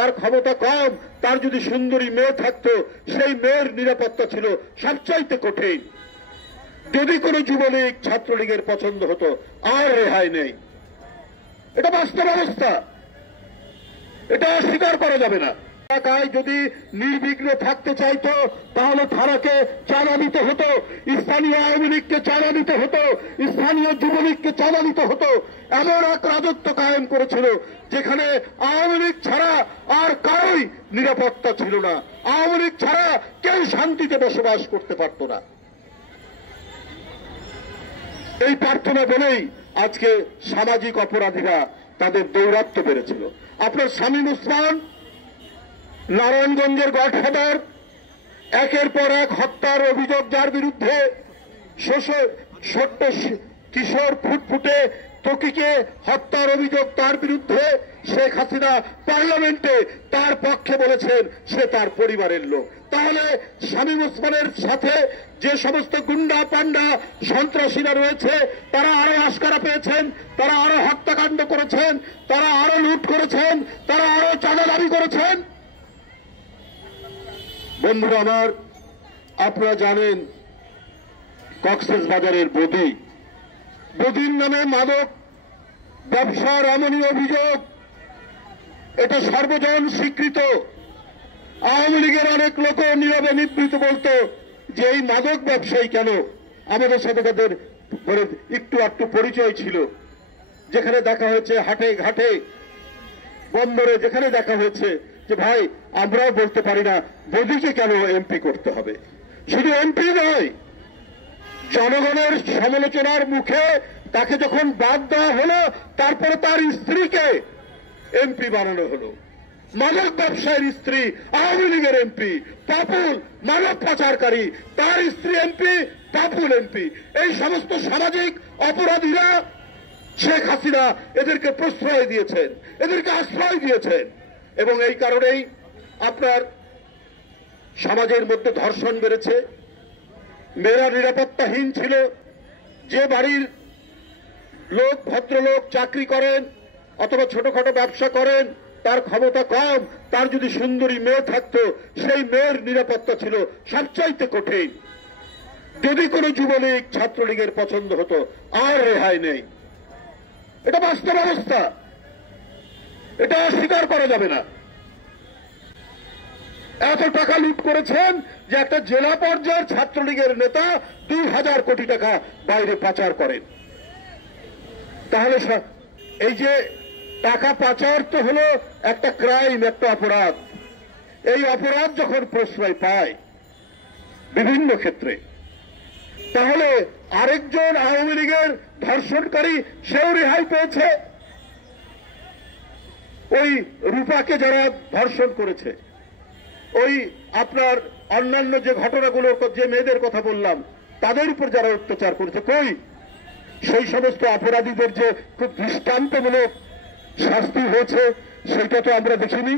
তার ক্ষমতা কম, তার যদি সুন্দরী মেয়ে থাকতো সেই মেয়ের নিরাপত্তা ছিল সবচাইতে কঠিন। যদি কোনো যুবলীগ ছাত্রলীগের পছন্দ হতো আর রেহাই নেই। এটা বাস্তব অবস্থা, এটা অস্বীকার করা যাবে না। এলাকায় যদি নির্বিঘ্নে থাকতে চাইতো তাহলে থানাকে চাঁদা দিতে হতো, স্থানীয় আওয়ামী লীগকে চাঁদা দিতে হতো, স্থানীয় যুবলীগকে চাঁদা দিতে হতো। এমন এক রাজত্ব কায়েম করেছিল যেখানে আওয়ামী লীগ ছাড়া আর কারোই নিরাপত্তা ছিল না, আওয়ামী লীগ ছাড়া কেউ শান্তিতে বসবাস করতে পারত না। এই প্রার্থনা বলেই আজকে সামাজিক অপরাধীরা তাদের দৌরাত্ম্য বেড়েছিল। আপনার শামীম ওসমান নারায়ণগঞ্জের গডফাদার, একের পর এক হত্যার অভিযোগ যার বিরুদ্ধে, ছোট্ট কিশোর ফুটফুটে তকিকে হত্যার অভিযোগ তার বিরুদ্ধে, শেখ হাসিনা পার্লামেন্টে তার পক্ষে বলেছেন সে তার পরিবারের লোক। তাহলে শামীম ওসমানের সাথে যে সমস্ত গুন্ডা পান্ডা সন্ত্রাসীরা রয়েছে তারা আরো আশকারা পেয়েছেন, তারা আরো হত্যাকাণ্ড করেছেন, তারা আরো লুট করেছেন, তারা আরো চাঁদা দাবি করেছেন। বন্ধুরা আমার, আপনারা জানেন কক্সবাজারের বদির নামে মাদক ব্যবসার এমনই অভিযোগ, এটা সর্বজন স্বীকৃত। আওয়ামী লীগের অনেক লোক নীরবে নিবৃত বলতো যে এই মাদক ব্যবসায়ী কেন, আমাদের সাথে তাদের একটু একটু পরিচয় ছিল। যেখানে দেখা হয়েছে হাটে ঘাটে বন্দরে, যেখানে দেখা হয়েছে যে ভাই আমরাও বলতে পারি না মোদিকে কেন এমপি করতে হবে। শুধু এমপি নয়, জনগণের সমালোচনার মুখে তাকে যখন বাদ দেওয়া হলো তারপরে তার স্ত্রীকে এমপি বানানো হলো। মাদক ব্যবসায়ীর স্ত্রী আওয়ামী লীগের এমপি, পাপুল মানব পাচারকারী, তার স্ত্রী এমপি, পাপুল এমপি। এই সমস্ত সামাজিক অপরাধীরা শেখ হাসিনা এদেরকে প্রশ্রয় দিয়েছেন, এদেরকে আশ্রয় দিয়েছেন। এবং এই কারণেই আপনার সমাজের মধ্যে ধর্ষণ বেড়েছে, মেয়েরা নিরাপত্তাহীন ছিল। যে বাড়ির লোক ভদ্রলোক চাকরি করেন অথবা ছোটখাটো ব্যবসা করেন, তার ক্ষমতা কম, তার যদি সুন্দরী মেয়ে থাকতো সেই মেয়ের নিরাপত্তা ছিল সবচাইতে কঠিন। যদি কোনো যুবলীগ ছাত্রলীগের পছন্দ হতো আর রেহাই নেই। এটা বাস্তব অবস্থা, এটা অস্বীকার করা যাবে না। এত টাকা লুট করেছেন যে একটা জেলা পর্যায়ের ছাত্রলীগের নেতা ২,০০০ কোটি টাকা বাইরে পাচার করেন। তাহলে এই যে টাকা পাচার তো হলো একটা ক্রাইম, একটা অপরাধ। এই অপরাধ যখন প্রশ্রয় পায় বিভিন্ন ক্ষেত্রে, তাহলে আরেকজন আওয়ামী লীগের ধর্ষণকারী সেও রেহাই পেয়েছে। ওই রূপাকে যারা ধর্ষণ করেছে, ওই আপনার অন্যান্য যে ঘটনাগুলোর যে মেয়েদের কথা বললাম তাদের উপর যারা অত্যাচার করেছে, কই সেই সমস্ত অপরাধীদের যে খুব দৃষ্টান্তমূলক শাস্তি হয়েছে সেটা তো আমরা দেখিনি।